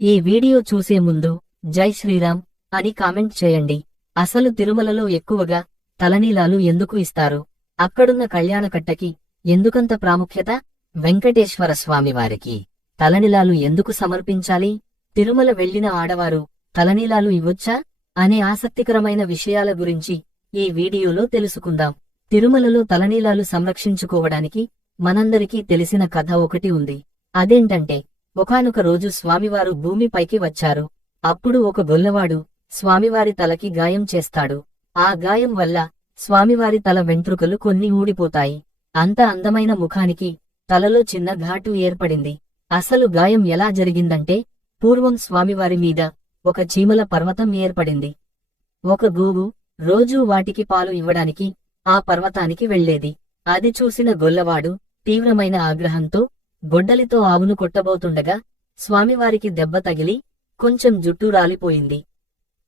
ఈ వీడియో చూసే ముందు జై శ్రీరామ్ అని కామెంట్ చేయండి. అసలు తిరుమలలో ఎక్కువగా తలనీలాలు ఎందుకు ఇస్తారు? అక్కడున్న కళ్యాణకట్టకి ఎందుకంత ప్రాముఖ్యత? వెంకటేశ్వర స్వామివారికి తలనీలాలు ఎందుకు సమర్పించాలి? తిరుమల వెళ్ళిన ఆడవారు తలనీలాలు ఇవ్వొచ్చా? అనే ఆసక్తికరమైన విషయాల గురించి ఈ వీడియోలో తెలుసుకుందాం. తిరుమలలో తలనీలాలు సంరక్షించుకోవడానికి మనందరికీ తెలిసిన కథ ఒకటి ఉంది. అదేంటంటే ఒకనొక రోజు స్వామివారు భూమిపైకి వచ్చారు. అప్పుడు ఒక గొల్లవాడు స్వామివారి తలకి గాయం చేస్తాడు. ఆ గాయం వల్ల స్వామివారి తల వెంట్రుకలు కొన్ని ఊడిపోతాయి. అంత అందమైన ముఖానికి తలలో చిన్న ఘాటు ఏర్పడింది. అసలు గాయం ఎలా జరిగిందంటే పూర్వం స్వామివారి మీద ఒక చీమల పర్వతం ఏర్పడింది. ఒక గోవు రోజూ వాటికి పాలు ఇవ్వడానికి ఆ పర్వతానికి వెళ్ళేది అది చూసిన గొల్లవాడు తీవ్రమైన ఆగ్రహంతో గొడ్డలితో ఆవును కొట్టబోతుండగా స్వామివారికి దెబ్బ తగిలి కొంచెం జుట్టు రాలిపోయింది.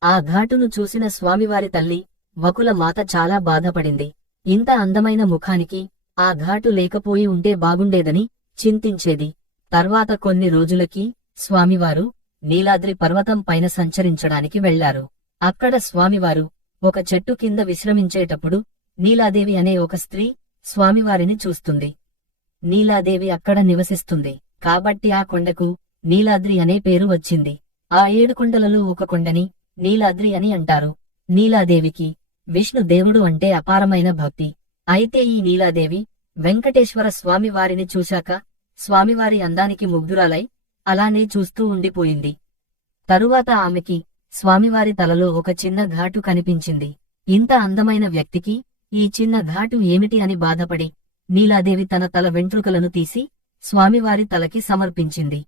ఆ ఘాటును చూసిన స్వామివారి తల్లి వకుల మాత చాలా బాధపడింది. ఇంత అందమైన ముఖానికి ఆ ఘాటు లేకపోయి ఉంటే బాగుండేదని చింతించేది. తర్వాత కొన్ని రోజులకి స్వామివారు నీలాద్రి పర్వతం పైన సంచరించడానికి వెళ్ళారు అక్కడ స్వామివారు ఒక చెట్టు కింద విశ్రమించేటప్పుడు నీలాదేవి అనే ఒక స్త్రీ స్వామివారిని చూస్తుంది. నీలాదేవి అక్కడ నివసిస్తుంది. కాబట్టి ఆ కొండకు నీలాద్రి అనే పేరు వచ్చింది. ఆ ఏడు కొండలలో ఒక కొండని నీలాద్రి అని అంటారు. నీలాదేవికి విష్ణు దేవుడు అంటే అపారమైన భక్తి. అయితే ఈ నీలాదేవి వెంకటేశ్వర స్వామివారిని చూశాక స్వామివారి అందానికి ముగ్ధురాలై అలానే చూస్తూ ఉండిపోయింది. తరువాత ఆమెకి స్వామివారి తలలో ఒక చిన్న ఘాటు కనిపించింది. ఇంత అందమైన వ్యక్తికి ఈ చిన్న ఘాటు ఏమిటి అని బాధపడి నీలాదేవి తన తల వెంట్రుకలను తీసి స్వామివారి తలకి సమర్పించింది.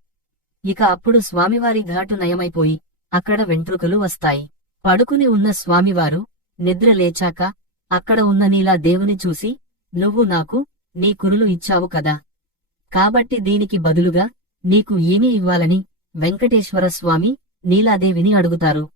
ఇక అప్పుడు స్వామివారి ఘాటు నయమైపోయి అక్కడ వెంట్రుకలు వస్తాయి. పడుకుని ఉన్న స్వామివారు నిద్ర లేచాక అక్కడ ఉన్న నీలా దేవుని చూసి నువ్వు నాకు నీ కురులు ఇచ్చావు కదా. కాబట్టి దీనికి బదులుగా నీకు ఏమీ ఇవ్వాలని వెంకటేశ్వర స్వామి నీలాదేవిని అడుగుతారు.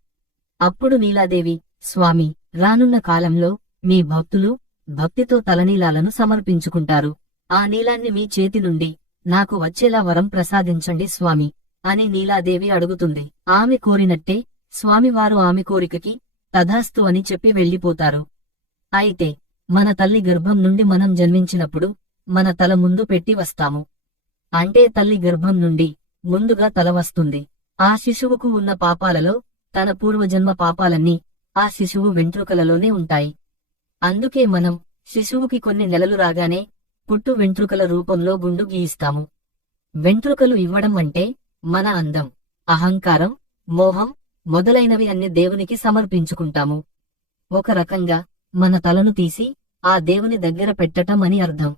అప్పుడు నీలాదేవి స్వామి రానున్న కాలంలో మీ భక్తులు భక్తితో తలనీలాలను సమర్పించుకుంటారు. ఆ నీలాన్ని మీ చేతి నుండి నాకు వచ్చేలా వరం ప్రసాదించండి స్వామి అని నీలాదేవి అడుగుతుంది. ఆమె కోరినట్టే స్వామివారు ఆమె కోరికకి తథాస్తు అని చెప్పి వెళ్ళిపోతారు. అయితే మన తల్లి గర్భం నుండి మనం జన్మించినప్పుడు మన తల ముందు పెట్టి వస్తాము. అంటే తల్లి గర్భం నుండి ముందుగా తల వస్తుంది. ఆ శిశువుకు ఉన్న పాపాలలో తన పూర్వజన్మ పాపాలన్నీ ఆ శిశువు వెంట్రుకలలోనే ఉంటాయి. అందుకే మనం శిశువుకి కొన్ని నెలలు రాగానే పుట్టు వెంట్రుకల రూపంలో గుండు గీయిస్తాము. వెంట్రుకలు ఇవ్వడం అంటే మన అందం అహంకారం మోహం మొదలైనవి అన్ని దేవునికి సమర్పించుకుంటాము. ఒక రకంగా మన తలను తీసి ఆ దేవుని దగ్గర పెట్టటం అని అర్థం.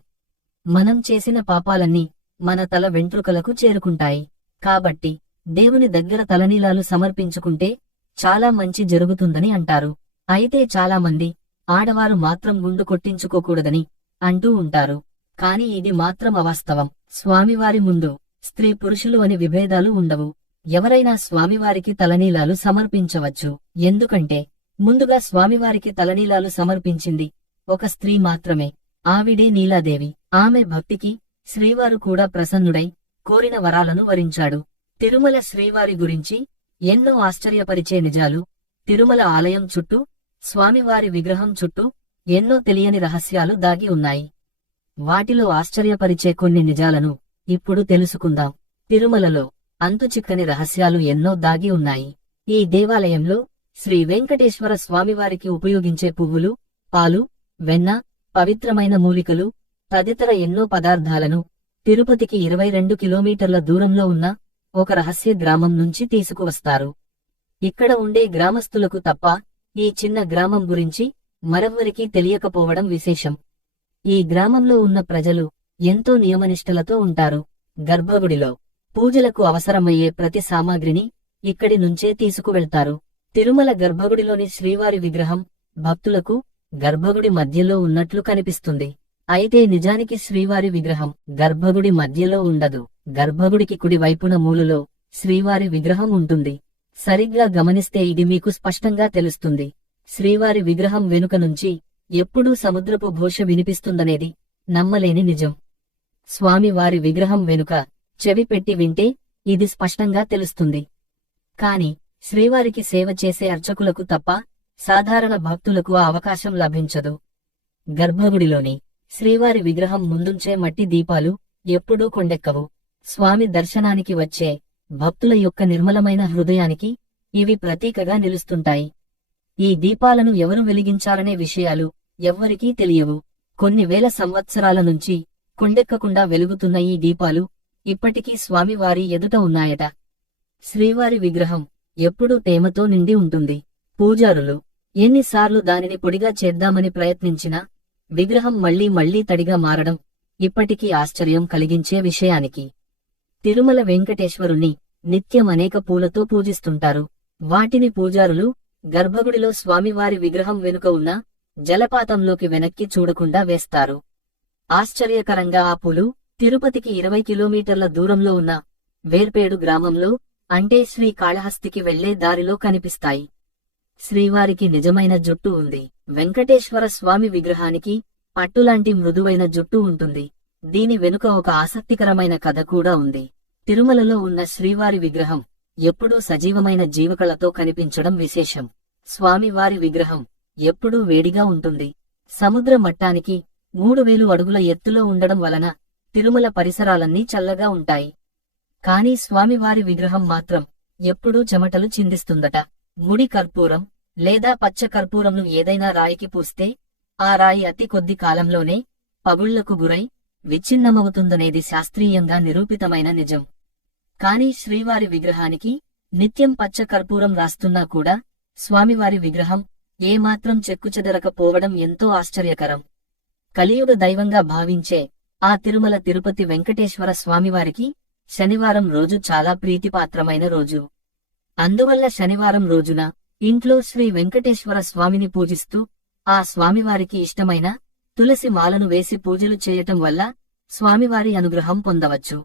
మనం చేసిన పాపాలన్నీ మన తల వెంట్రుకలకు చేరుకుంటాయి. కాబట్టి దేవుని దగ్గర తలనీలాలు సమర్పించుకుంటే చాలా మంచి జరుగుతుందని అంటారు. అయితే చాలామంది ఆడవారు మాత్రం గుండు కొట్టించుకోకూడదని అంటూ ఉంటారు. కాని ఇది మాత్రం అవాస్తవం. స్వామివారి ముందు స్త్రీ పురుషులు అని విభేదాలు ఉండవు. ఎవరైనా స్వామివారికి తలనీలాలు సమర్పించవచ్చు. ఎందుకంటే ముందుగా స్వామివారికి తలనీలాలు సమర్పించింది ఒక స్త్రీ మాత్రమే. ఆవిడే నీలాదేవి. ఆమె భక్తికి శ్రీవారు కూడా ప్రసన్నుడై కోరిన వరాలను వరించాడు. తిరుమల శ్రీవారి గురించి ఎన్నో ఆశ్చర్యపరిచే నిజాలు. తిరుమల ఆలయం చుట్టూ స్వామివారి విగ్రహం చుట్టూ ఎన్నో తెలియని రహస్యాలు దాగి ఉన్నాయి. వాటిలో ఆశ్చర్యపరిచే కొన్ని నిజాలను ఇప్పుడు తెలుసుకుందాం. తిరుమలలో అంతుచిక్కని రహస్యాలు ఎన్నో దాగి ఉన్నాయి. ఈ దేవాలయంలో శ్రీ వెంకటేశ్వర స్వామివారికి ఉపయోగించే పువ్వులు పాలు వెన్న పవిత్రమైన మూలికలు తదితర ఎన్నో పదార్థాలను తిరుపతికి ఇరవై రెండు కిలోమీటర్ల దూరంలో ఉన్న ఒక రహస్య గ్రామం నుంచి తీసుకువస్తారు. ఇక్కడ ఉండే గ్రామస్తులకు తప్ప ఈ చిన్న గ్రామం గురించి మరెవ్వరికీ తెలియకపోవడం విశేషం. ఈ గ్రామంలో ఉన్న ప్రజలు ఎంతో నియమనిష్టలతో ఉంటారు. గర్భగుడిలో పూజలకు అవసరమయ్యే ప్రతి సామాగ్రిని ఇక్కడి నుంచే తీసుకువెళ్తారు. తిరుమల గర్భగుడిలోని శ్రీవారి విగ్రహం భక్తులకు గర్భగుడి మధ్యలో ఉన్నట్లు కనిపిస్తుంది. అయితే నిజానికి శ్రీవారి విగ్రహం గర్భగుడి మధ్యలో ఉండదు. గర్భగుడికి కుడివైపున మూలులో మూలలో శ్రీవారి విగ్రహం ఉంటుంది. సరిగ్గా గమనిస్తే ఇది మీకు స్పష్టంగా తెలుస్తుంది. శ్రీవారి విగ్రహం వెనుక నుంచి ఎప్పుడూ సముద్రపు ఘోష వినిపిస్తుందనేది నమ్మలేని నిజం. స్వామివారి విగ్రహం వెనుక చెవి పెట్టి వింటే ఇది స్పష్టంగా తెలుస్తుంది. కాని శ్రీవారికి సేవ చేసే అర్చకులకు తప్ప సాధారణ భక్తులకు ఆ అవకాశం లభించదు. గర్భగుడిలోని శ్రీవారి విగ్రహం ముందుంచే మట్టి దీపాలు ఎప్పుడూ కొండెక్కవు. స్వామి దర్శనానికి వచ్చే భక్తుల యొక్క నిర్మలమైన హృదయానికి ఇవి ప్రతీకగా నిలుస్తుంటాయి. ఈ దీపాలను ఎవరు వెలిగించాలనే విషయాలు ఎవ్వరికీ తెలియవు. కొన్ని వేల సంవత్సరాల నుంచి కొండెక్కకుండా వెలుగుతున్న ఈ దీపాలు ఇప్పటికీ స్వామివారి ఎదుట ఉన్నాయట. శ్రీవారి విగ్రహం ఎప్పుడూ తేమతో నిండి ఉంటుంది. పూజారులు ఎన్నిసార్లు దానిని పొడిగా చేద్దామని ప్రయత్నించినా విగ్రహం మళ్ళీ మళ్ళీ తడిగా మారడం ఇప్పటికీ ఆశ్చర్యం కలిగించే విషయానికి. తిరుమల వెంకటేశ్వరుణ్ణి నిత్యం అనేక పూలతో పూజిస్తుంటారు. వాటిని పూజారులు గర్భగుడిలో స్వామివారి విగ్రహం వెనుక ఉన్న జలపాతంలోకి వెనక్కి చూడకుండా వేస్తారు. ఆశ్చర్యకరంగా ఆ పూలు తిరుపతికి ఇరవై కిలోమీటర్ల దూరంలో ఉన్న వేర్పేడు గ్రామంలో అంటే శ్రీ కాళహస్తికి వెళ్ళే దారిలో కనిపిస్తాయి. శ్రీవారికి నిజమైన జుట్టు ఉంది. వెంకటేశ్వర స్వామి విగ్రహానికి పట్టులాంటి మృదువైన జుట్టు ఉంటుంది. దీని వెనుక ఒక ఆసక్తికరమైన కథ కూడా ఉంది. తిరుమలలో ఉన్న శ్రీవారి విగ్రహం ఎప్పుడూ సజీవమైన జీవకళతో కనిపించడం విశేషం. స్వామివారి విగ్రహం ఎప్పుడూ వేడిగా ఉంటుంది. సముద్ర మట్టానికి మూడు వేలు అడుగుల ఎత్తులో ఉండడం వలన తిరుమల పరిసరాలన్నీ చల్లగా ఉంటాయి. కాని స్వామివారి విగ్రహం మాత్రం ఎప్పుడూ చెమటలు చిందిస్తుందట. ముడి కర్పూరం లేదా పచ్చ కర్పూరంను ఏదైనా రాయికి పూస్తే ఆ రాయి అతి కొద్ది కాలంలోనే పగుళ్ళకు గురై విచ్ఛిన్నమవుతుందనేది శాస్త్రీయంగా నిరూపితమైన నిజం. కాని శ్రీవారి విగ్రహానికి నిత్యం పచ్చ కర్పూరం రాస్తున్నా కూడా స్వామివారి విగ్రహం ఏమాత్రం చెక్కుచెదరకపోవడం ఎంతో ఆశ్చర్యకరం. కలియుగ దైవంగా భావించే ఆ తిరుమల తిరుపతి వెంకటేశ్వర స్వామివారికి శనివారం రోజు చాలా ప్రీతిపాత్రమైన రోజు. అందువల్ల శనివారం రోజున ఇంట్లో శ్రీ వెంకటేశ్వర స్వామిని పూజిస్తూ ఆ స్వామివారికి ఇష్టమైన తులసి మాలను వేసి పూజలు చేయటం వల్ల స్వామివారి అనుగ్రహం పొందవచ్చు.